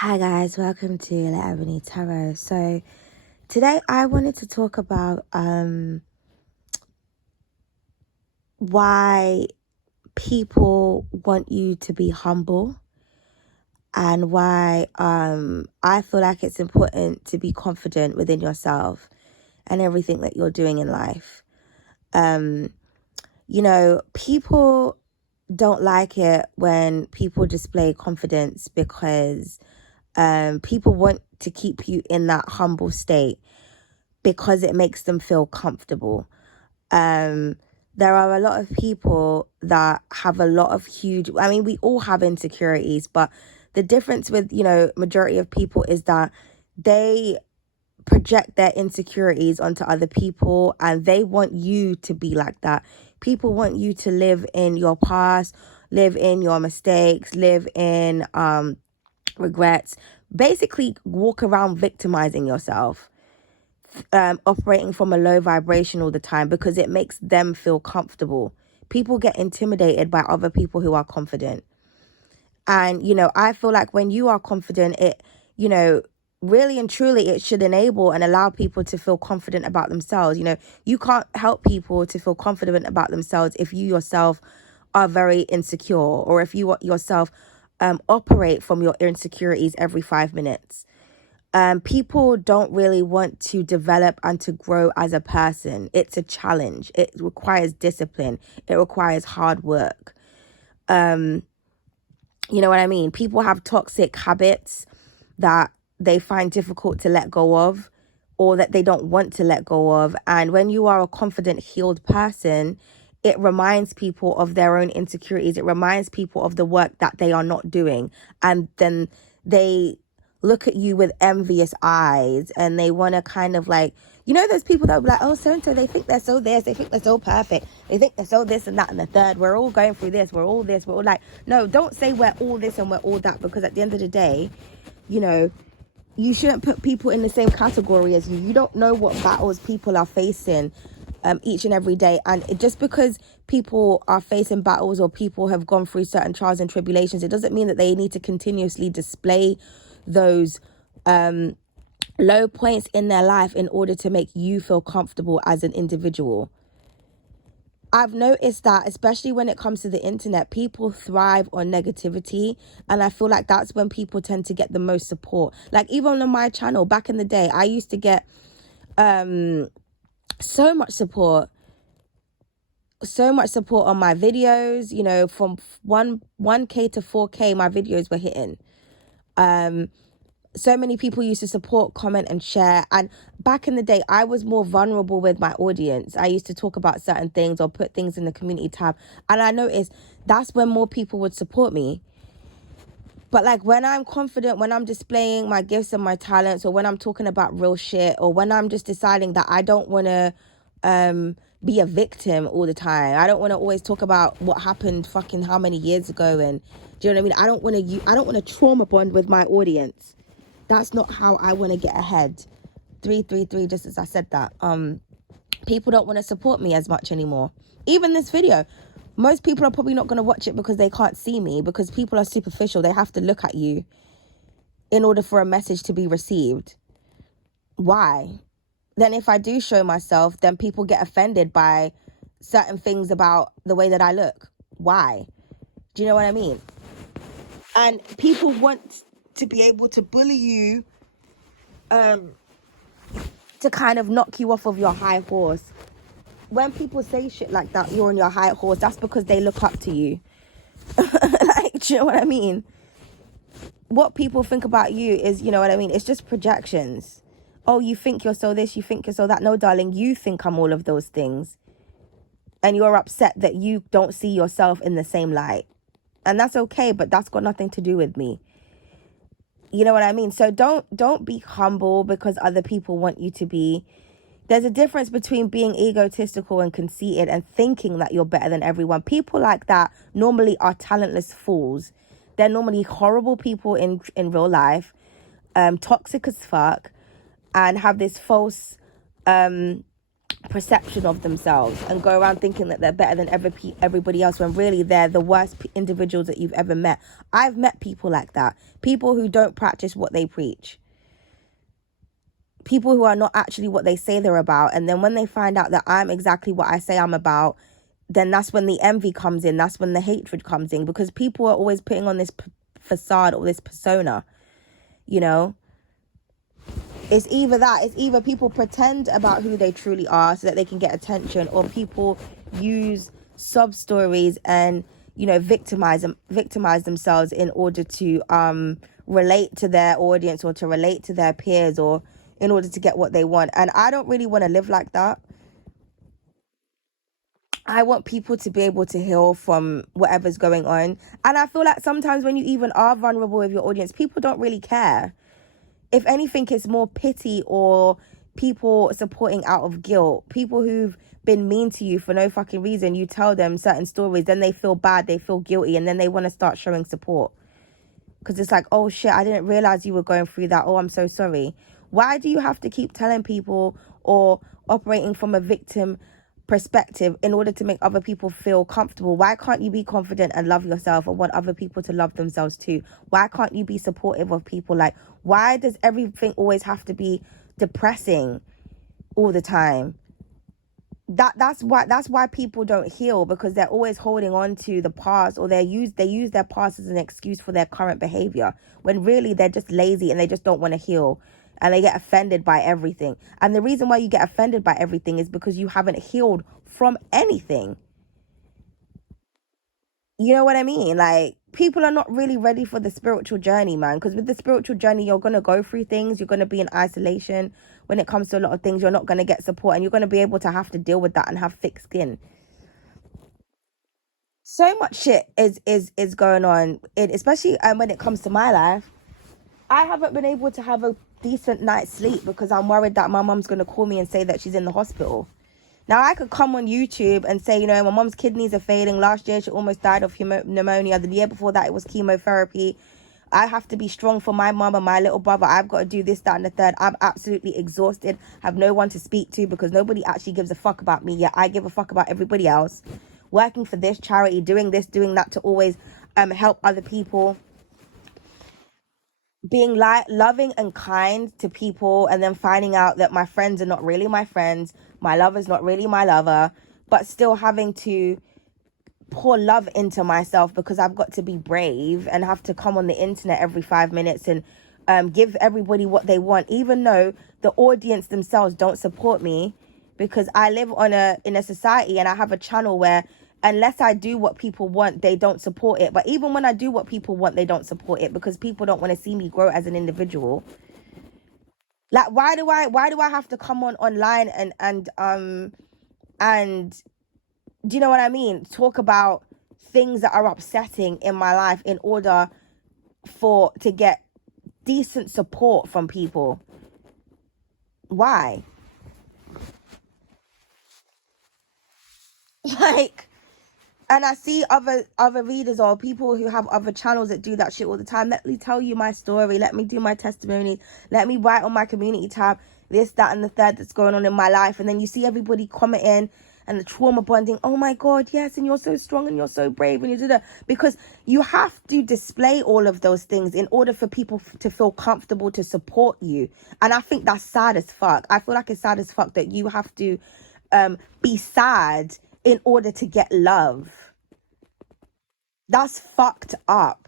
Hi guys, welcome to laebonyarts. So today I wanted to talk about why people want you to be humble and why I feel like it's important to be confident within yourself and everything that you're doing in life. People don't like it when people display confidence because people want to keep you in that humble state because it makes them feel comfortable. There are a lot of people that have a lot of we all have insecurities, but the difference with, majority of people is that they project their insecurities onto other people and they want you to be like that. People want you to live in your past, live in your mistakes, live in regrets, basically walk around victimizing yourself, operating from a low vibration all the time because it makes them feel comfortable. People get intimidated by other people who are confident. And, I feel like when you are confident, it, really and truly, it should enable and allow people to feel confident about themselves. You can't help people to feel confident about themselves if you yourself are very insecure, or if you yourself operate from your insecurities every 5 minutes. People don't really want to develop and to grow as a person. It's a challenge. It requires discipline. It requires hard work. You know what I mean? People have toxic habits that they find difficult to let go of, or that they don't want to let go of. And when you are a confident, healed person, it reminds people of their own insecurities. It reminds people of the work that they are not doing. And then they look at you with envious eyes and they want to kind of like, those people that will be like, oh, so-and-so, they think they're so this, they think they're so perfect, they think they're so this and that and the third, we're all going through this, we're all this, we're all like, no, don't say we're all this and we're all that, because at the end of the day, you shouldn't put people in the same category as you. You don't know what battles people are facing each and every day. And just because people are facing battles or people have gone through certain trials and tribulations, it doesn't mean that they need to continuously display those low points in their life in order to make you feel comfortable as an individual. I've noticed that, especially when it comes to the internet, people thrive on negativity. And I feel like that's when people tend to get the most support. Like even on my channel back in the day, I used to get so much support on my videos, from 1K to 4K, my videos were hitting. So many people used to support, comment and share. And back in the day, I was more vulnerable with my audience. I used to talk about certain things or put things in the community tab. And I noticed that's when more people would support me. But like when I'm confident, when I'm displaying my gifts and my talents, or when I'm talking about real shit, or when I'm just deciding that I don't want to be a victim all the time. I don't want to always talk about what happened fucking how many years ago. And do you know what I mean? I don't want to trauma bond with my audience. That's not how I want to get ahead. 333, just as I said that. People don't want to support me as much anymore. Even this video, most people are probably not going to watch it because they can't see me, because people are superficial. They have to look at you in order for a message to be received. Why? Then if I do show myself, then people get offended by certain things about the way that I look. Why? Do you know what I mean? And people want to be able to bully you, to kind of knock you off of your high horse. When people say shit like that, you're on your high horse, that's because they look up to you. Like, do you know what I mean? What people think about you is, it's just projections. Oh, you think you're so this, you think you're so that. No, darling, you think I'm all of those things. And you're upset that you don't see yourself in the same light. And that's okay, but that's got nothing to do with me. You know what I mean? So don't be humble because other people want you to be. There's a difference between being egotistical and conceited and thinking that you're better than everyone. People like that normally are talentless fools. They're normally horrible people in real life, toxic as fuck, and have this false perception of themselves and go around thinking that they're better than everybody else, when really they're the worst individuals that you've ever met. I've met people like that. People who don't practice what they preach. People who are not actually what they say they're about. And then when they find out that I'm exactly what I say I'm about, then that's when the envy comes in. That's when the hatred comes in, because people are always putting on this facade or this persona, you know. It's either people pretend about who they truly are so that they can get attention, or people use sob stories and, you know, victimize themselves in order to relate to their audience or to relate to their peers, or in order to get what they want. And I don't really want to live like that. I want people to be able to heal from whatever's going on. And I feel like sometimes when you even are vulnerable with your audience, people don't really care. If anything, it's more pity, or people supporting out of guilt. People who've been mean to you for no fucking reason. You tell them certain stories, then they feel bad, they feel guilty, and then they want to start showing support. Because it's like, oh shit, I didn't realize you were going through that. Oh, I'm so sorry. Why do you have to keep telling people or operating from a victim perspective in order to make other people feel comfortable? Why can't you be confident and love yourself and want other people to love themselves too? Why can't you be supportive of people? Like, why does everything always have to be depressing all the time? That's why people don't heal, because they're always holding on to the past, or they use their past as an excuse for their current behavior, when really they're just lazy and they just don't want to heal, and they get offended by everything. And the reason why you get offended by everything is because you haven't healed from anything. You know what I mean? Like, people are not really ready for the spiritual journey, man. Because with the spiritual journey, you're going to go through things. You're going to be in isolation. When it comes to a lot of things, you're not going to get support. And you're going to be able to have to deal with that and have thick skin. So much shit is going on, especially when it comes to my life. I haven't been able to have a decent night's sleep because I'm worried that my mum's going to call me and say that she's in the hospital. Now, I could come on YouTube and say, you know, my mom's kidneys are failing. Last year, she almost died of pneumonia. The year before that, it was chemotherapy. I have to be strong for my mum and my little brother. I've got to do this, that, and the third. I'm absolutely exhausted. Have no one to speak to because nobody actually gives a fuck about me. Yet I give a fuck about everybody else. Working for this charity, doing this, doing that to always help other people. Being loving and kind to people, and then finding out that my friends are not really my friends, my lover's not really my lover, but still having to pour love into myself because I've got to be brave and have to come on the internet every 5 minutes and give everybody what they want, even though the audience themselves don't support me, because I live in a society and I have a channel where unless I do what people want, they don't support it. But even when I do what people want, they don't support it because people don't want to see me grow as an individual. Like, why do I have to come online and do you know what I mean? Talk about things that are upsetting in my life in order to get decent support from people. Why? Like, and I see other readers or people who have other channels that do that shit all the time. Let me tell you my story. Let me do my testimony. Let me write on my community tab this, that, and the third that's going on in my life. And then you see everybody commenting and the trauma bonding. Oh my God, yes, and you're so strong and you're so brave and you do that. Because you have to display all of those things in order for people to feel comfortable to support you. And I think that's sad as fuck. I feel like it's sad as fuck that you have to be sad in order to get love. That's fucked up.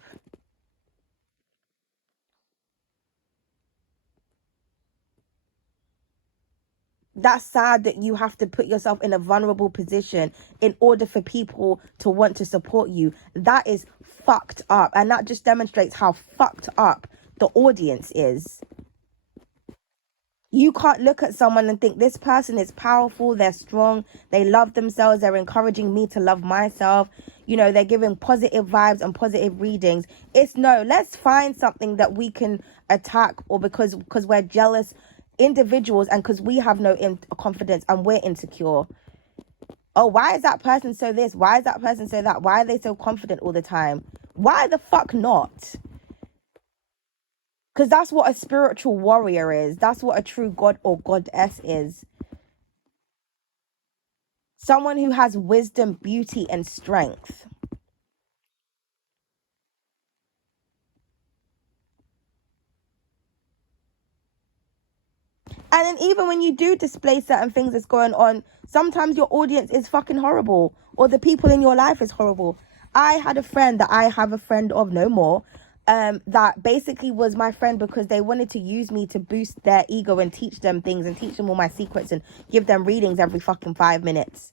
That's sad that you have to put yourself in a vulnerable position in order for people to want to support you. That is fucked up. And that just demonstrates how fucked up the audience is. You can't look at someone and think this person is powerful, they're strong, they love themselves, they're encouraging me to love myself. You know, they're giving positive vibes and positive readings. It's no, let's find something that we can attack, or because we're jealous individuals and because we have no confidence and we're insecure. Oh, why is that person so this? Why is that person so that? Why are they so confident all the time? Why the fuck not? Because that's what a spiritual warrior is. That's what a true god or goddess is. Someone who has wisdom, beauty, and strength. And then even when you do display certain things that's going on, sometimes your audience is fucking horrible, or the people in your life is horrible. I had a friend that I have a friend of no more, that basically was my friend because they wanted to use me to boost their ego and teach them things and teach them all my secrets and give them readings every fucking 5 minutes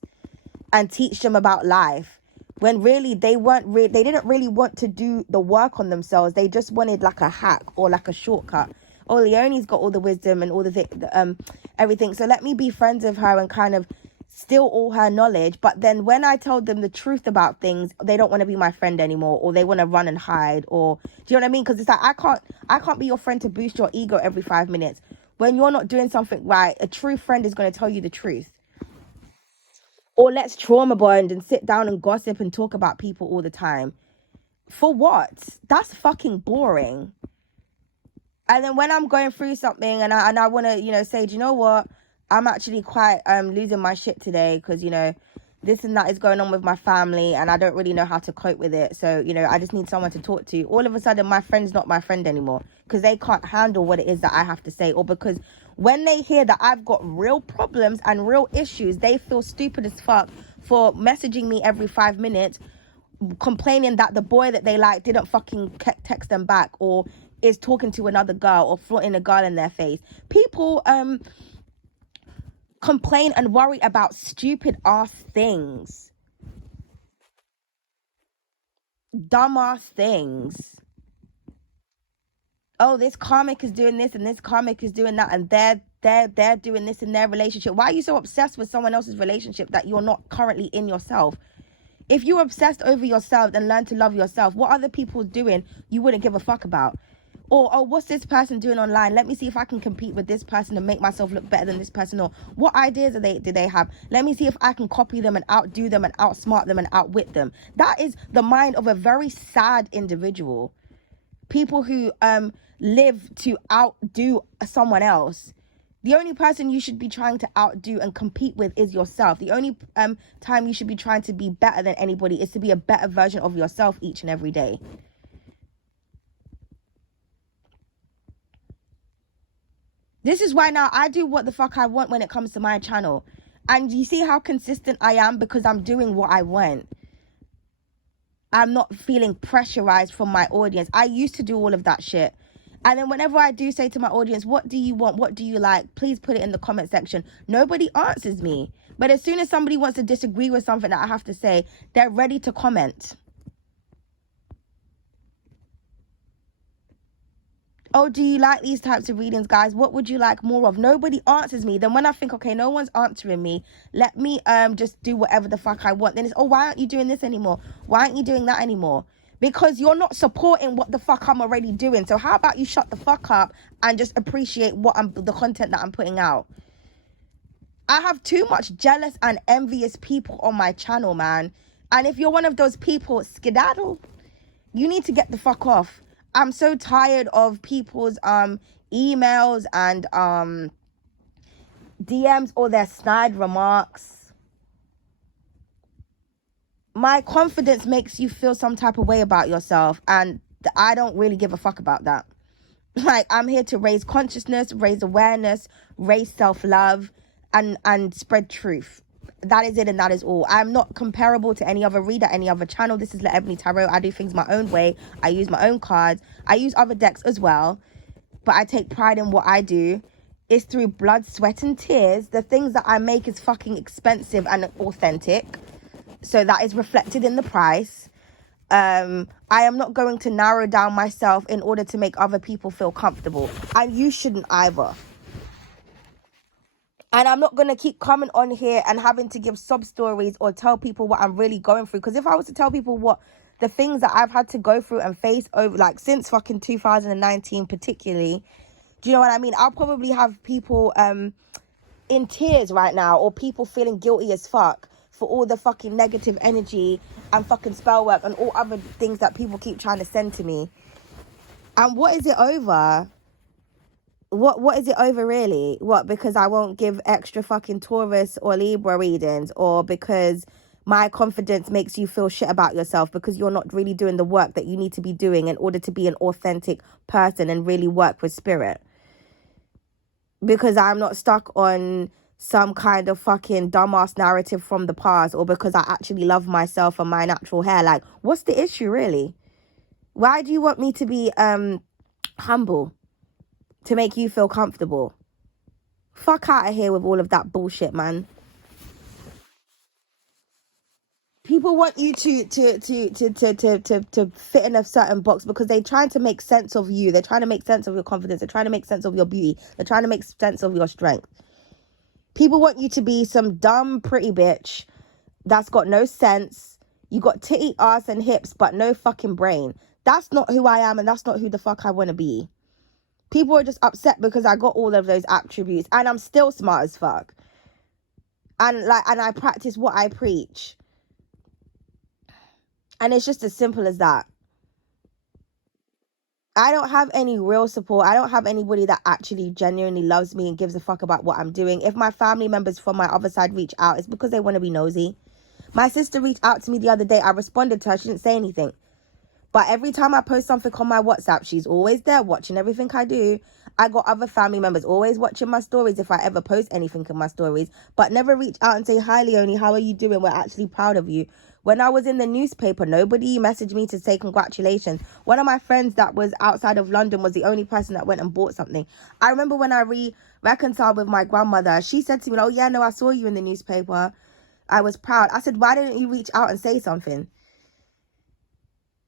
and teach them about life. When really they they didn't really want to do the work on themselves. They just wanted like a hack or like a shortcut. Oh, Leonie's got all the wisdom and all everything. So let me be friends with her and kind of steal all her knowledge. But then when I told them the truth about things, they don't want to be my friend anymore, or they want to run and hide, or do you know what I mean? Because it's like I can't be your friend to boost your ego every 5 minutes. When you're not doing something right, a true friend is going to tell you the truth. Or let's trauma bond and sit down and gossip and talk about people all the time. For what? That's fucking boring. And then when I'm going through something and I want to, say, do you know what? I'm actually quite losing my shit today because, this and that is going on with my family and I don't really know how to cope with it. So, I just need someone to talk to. All of a sudden, my friend's not my friend anymore because they can't handle what it is that I have to say, or because when they hear that I've got real problems and real issues, they feel stupid as fuck for messaging me every 5 minutes, complaining that the boy that they like didn't fucking text them back, or is talking to another girl, or flaunting a girl in their face. People complain and worry about stupid ass things, dumbass things. Oh, this comic is doing this and this comic is doing that, and they're doing this in their relationship. Why are you so obsessed with someone else's relationship that you're not currently in yourself? If you're obsessed over yourself and learn to love yourself, what other people doing you wouldn't give a fuck about? Or, oh, what's this person doing online? Let me see if I can compete with this person and make myself look better than this person. Or what ideas do they have? Let me see if I can copy them and outdo them and outsmart them and outwit them. That is the mind of a very sad individual. People who live to outdo someone else. The only person you should be trying to outdo and compete with is yourself. The only time you should be trying to be better than anybody is to be a better version of yourself each and every day. This is why now I do what the fuck I want when it comes to my channel. And you see how consistent I am because I'm doing what I want. I'm not feeling pressurized from my audience. I used to do all of that shit. And then whenever I do say to my audience, what do you want? What do you like? Please put it in the comment section. Nobody answers me. But as soon as somebody wants to disagree with something that I have to say, they're ready to comment. Oh, do you like these types of readings, guys? What would you like more of? Nobody answers me. Then when I think, okay, no one's answering me, let me just do whatever the fuck I want. Then it's, oh, why aren't you doing this anymore? Why aren't you doing that anymore? Because you're not supporting what the fuck I'm already doing. So how about you shut the fuck up and just appreciate the content that I'm putting out? I have too much jealous and envious people on my channel, man. And if you're one of those people, skedaddle. You need to get the fuck off. I'm so tired of people's emails and DMs or their snide remarks. My confidence makes you feel some type of way about yourself, and I don't really give a fuck about that. Like, I'm here to raise consciousness, raise awareness, raise self-love, and spread truth. That is it, and that is all. I'm not comparable to any other reader, any other channel. This is La Ebony Tarot. I do things my own way. I use my own cards. I use other decks as well, but I take pride in what I do. It's through blood, sweat, and tears. The things that I make is fucking expensive and authentic, so that is reflected in the price. I am not going to narrow down myself in order to make other people feel comfortable, and you shouldn't either. And I'm not going to keep coming on here and having to give sob stories or tell people what I'm really going through. Because if I was to tell people what the things that I've had to go through and face over, like, since fucking 2019 particularly, do you know what I mean? I'll probably have people in tears right now, or people feeling guilty as fuck for all the fucking negative energy and fucking spell work and all other things that people keep trying to send to me. And what is it over? What is it over really? What, because I won't give extra fucking Taurus or Libra readings, or because my confidence makes you feel shit about yourself because you're not really doing the work that you need to be doing in order to be an authentic person and really work with spirit? Because I'm not stuck on some kind of fucking dumbass narrative from the past, or because I actually love myself and my natural hair. Like, what's the issue really? Why do you want me to be humble? To make you feel comfortable? Fuck out of here with all of that bullshit, man. People want you to fit in a certain box because they're trying to make sense of you. They're trying to make sense of your confidence. They're trying to make sense of your beauty. They're trying to make sense of your strength. People want you to be some dumb pretty bitch that's got no sense. You got titty, ass, and hips, but no fucking brain. That's not who I am, and that's not who the fuck I want to be. People are just upset because I got all of those attributes, and I'm still smart as fuck. And I practice what I preach. And it's just as simple as that. I don't have any real support. I don't have anybody that actually genuinely loves me and gives a fuck about what I'm doing. If my family members from my other side reach out, it's because they want to be nosy. My sister reached out to me the other day. I responded to her. She didn't say anything. But every time I post something on my WhatsApp, she's always there watching everything I do. I got other family members always watching my stories if I ever post anything in my stories, but never reach out and say, hi, Leonie, how are you doing? We're actually proud of you. When I was in the newspaper, nobody messaged me to say congratulations. One of my friends that was outside of London was the only person that went and bought something. I remember when I reconciled with my grandmother, she said to me, oh, yeah, no, I saw you in the newspaper. I was proud. I said, why didn't you reach out and say something?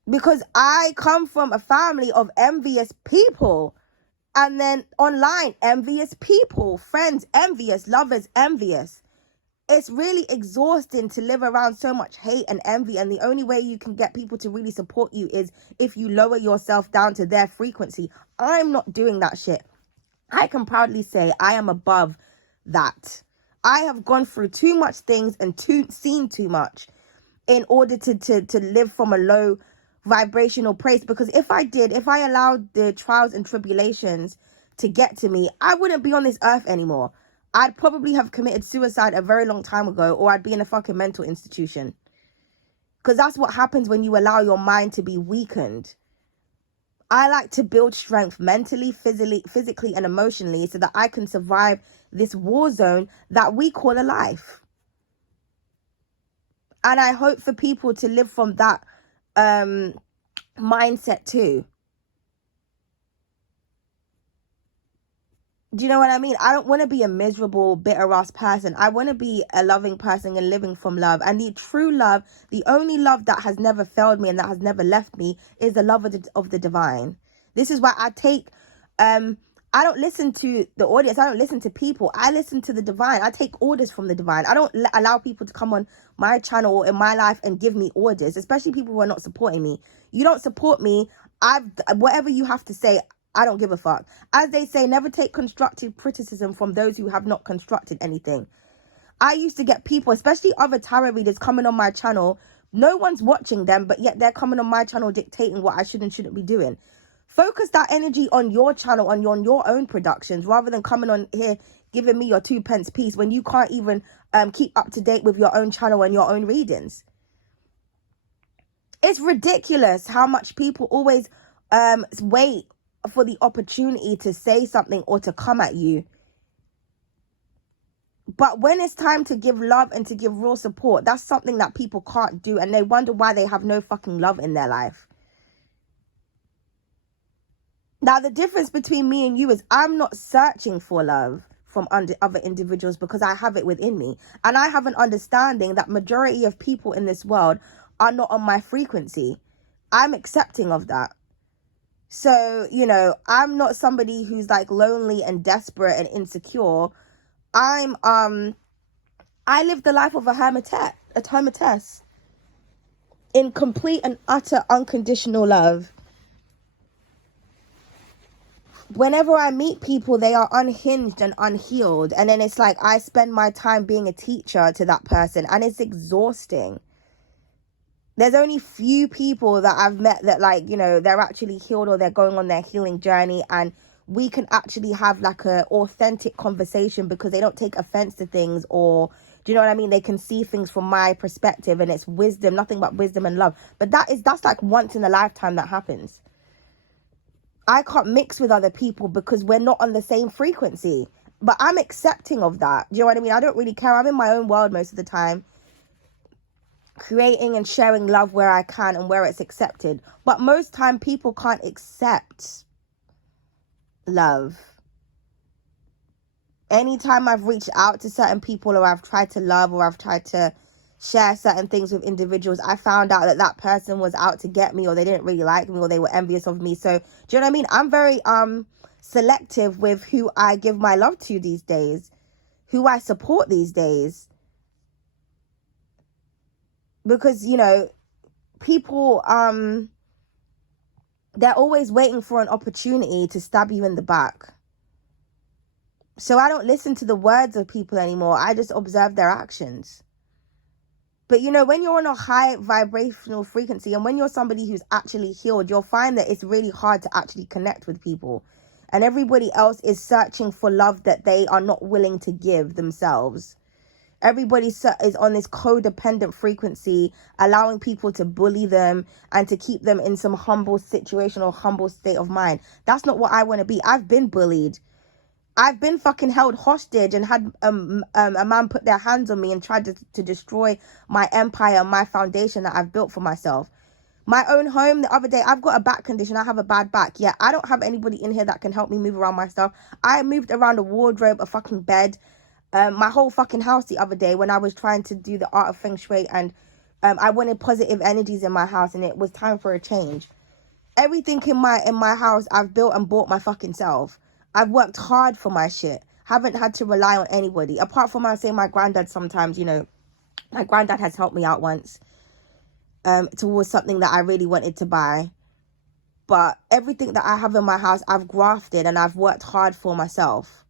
Because I come from a family of envious people. And then online, envious people, friends, envious, lovers, envious. It's really exhausting to live around so much hate and envy. And the only way you can get people to really support you is if you lower yourself down to their frequency. I'm not doing that shit. I can proudly say I am above that. I have gone through too much things and seen too much in order to live from a low vibrational place. Because if I allowed the trials and tribulations to get to me, I wouldn't be on this earth anymore. I'd probably have committed suicide a very long time ago, or I'd be in a fucking mental institution. Because that's what happens when you allow your mind to be weakened. I like to build strength mentally, physically, and emotionally so that I can survive this war zone that we call a life. And I hope for people to live from that mindset too. Do you know what I mean? I don't want to be a miserable, bitter ass person. I want to be a loving person and living from love. And the true love, the only love that has never failed me and that has never left me, is the love of the divine. This is why I take, I don't listen to the audience. I don't listen to people. I listen to the divine. I take orders from the divine. I don't allow people to come on my channel or in my life and give me orders, especially people who are not supporting me. You don't support me. Whatever you have to say, I don't give a fuck. As they say, never take constructive criticism from those who have not constructed anything. I used to get people, especially other tarot readers, coming on my channel. No one's watching them, but yet they're coming on my channel dictating what I should and shouldn't be doing. Focus that energy on your channel, on your own productions, rather than coming on here giving me your 2 pence piece when you can't even keep up to date with your own channel and your own readings. It's ridiculous how much people always wait for the opportunity to say something or to come at you. But when it's time to give love and to give real support, that's something that people can't do, and they wonder why they have no fucking love in their life. Now, the difference between me and you is I'm not searching for love from other individuals because I have it within me. And I have an understanding that majority of people in this world are not on my frequency. I'm accepting of that. So, you know, I'm not somebody who's like lonely and desperate and insecure. I live the life of a hermitess in complete and utter unconditional love. Whenever I meet people, they are unhinged and unhealed. And then it's like I spend my time being a teacher to that person, and it's exhausting. There's only few people that I've met that, like, you know, they're actually healed or they're going on their healing journey, and we can actually have like a authentic conversation, because they don't take offense to things, or do you know what I mean? They can see things from my perspective, and it's wisdom, nothing but wisdom and love. But that's like once in a lifetime that happens. I can't mix with other people because we're not on the same frequency. But I'm accepting of that. Do you know what I mean? I don't really care. I'm in my own world most of the time, creating and sharing love where I can and where it's accepted. But most time people can't accept love. Anytime I've reached out to certain people, or I've tried to love, or I've tried to share certain things with individuals, I found out that person was out to get me, or they didn't really like me, or they were envious of me. So do you know what I mean? I'm very selective with who I give my love to these days, who I support these days, because, you know, people they're always waiting for an opportunity to stab you in the back. So I don't listen to the words of people anymore. I just observe their actions. But, you know, when you're on a high vibrational frequency, and when you're somebody who's actually healed, you'll find that it's really hard to actually connect with people. And everybody else is searching for love that they are not willing to give themselves. Everybody is on this codependent frequency, allowing people to bully them and to keep them in some humble situation or humble state of mind. That's not what I want to be. I've been bullied. I've been fucking held hostage and had a man put their hands on me and tried to destroy my empire, my foundation that I've built for myself. My own home the other day, I've got a back condition. I have a bad back. Yeah, I don't have anybody in here that can help me move around my stuff. I moved around a wardrobe, a fucking bed, my whole fucking house the other day when I was trying to do the art of feng shui, and I wanted positive energies in my house, and it was time for a change. Everything in my house I've built and bought my fucking self. I've worked hard for my shit. Haven't had to rely on anybody. Apart from, I say, my granddad sometimes, you know. My granddad has helped me out once towards something that I really wanted to buy. But everything that I have in my house, I've grafted and I've worked hard for myself.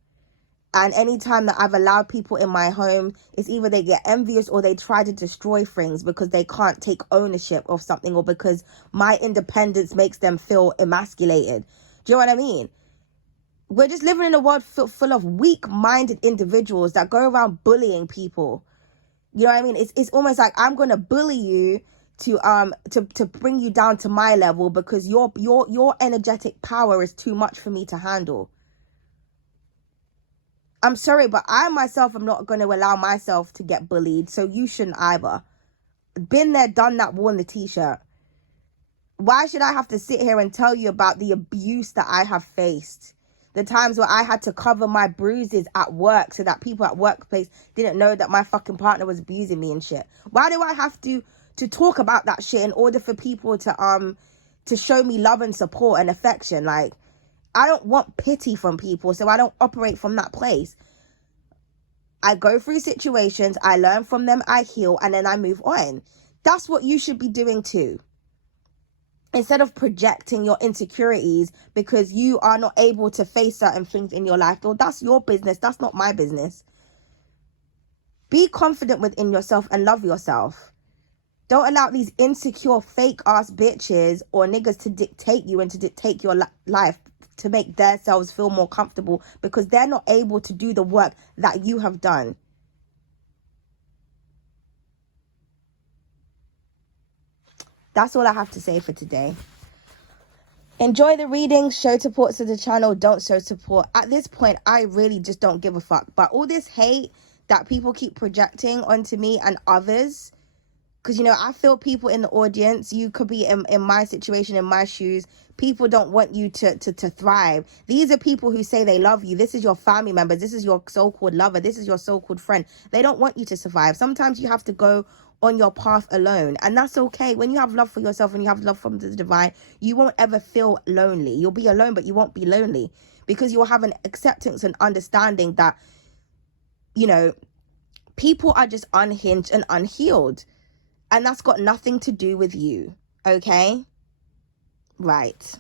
And anytime that I've allowed people in my home, it's either they get envious or they try to destroy things because they can't take ownership of something, or because my independence makes them feel emasculated. Do you know what I mean? We're just living in a world full of weak-minded individuals that go around bullying people. You know what I mean? It's almost like, I'm going to bully you to bring you down to my level, because your energetic power is too much for me to handle. I'm sorry, but I myself am not going to allow myself to get bullied, so you shouldn't either. Been there, done that, worn the t-shirt. Why should I have to sit here and tell you about the abuse that I have faced? The times where I had to cover my bruises at work so that people at workplace didn't know that my fucking partner was abusing me and shit. Why do I have to talk about that shit in order for people to show me love and support and affection? Like, I don't want pity from people, so I don't operate from that place. I go through situations, I learn from them, I heal, and then I move on. That's what you should be doing too. Instead of projecting your insecurities because you are not able to face certain things in your life. Well, that's your business. That's not my business. Be confident within yourself and love yourself. Don't allow these insecure, fake-ass bitches or niggas to dictate you and to dictate your life to make themselves feel more comfortable, because they're not able to do the work that you have done. That's all I have to say for today. Enjoy the readings. Show support to the channel. Don't show support. At this point, I really just don't give a fuck. But all this hate that people keep projecting onto me and others, because, you know, I feel people in the audience, you could be in my situation, in my shoes. People don't want you to thrive. These are people who say they love you. This is your family members. This is your so-called lover. This is your so-called friend. They don't want you to survive. Sometimes you have to go on your path alone, and that's okay. When you have love for yourself and you have love from the divine, you won't ever feel lonely. You'll be alone, but you won't be lonely, because you'll have an acceptance and understanding that, you know, people are just unhinged and unhealed, and that's got nothing to do with you. Okay? Right.